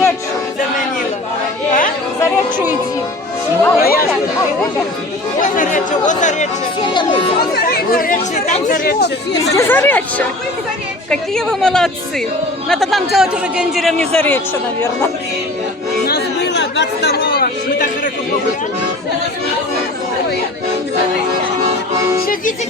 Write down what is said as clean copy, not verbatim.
Заречу. Замінила. Заречу иди. Ось заречі, там заречі. Везде Заречье. Какие вы молодцы. Надо нам делать уже день деревни Заречье, наверное. Нас было 22-го. Мы так хорошо побудем. Сидите,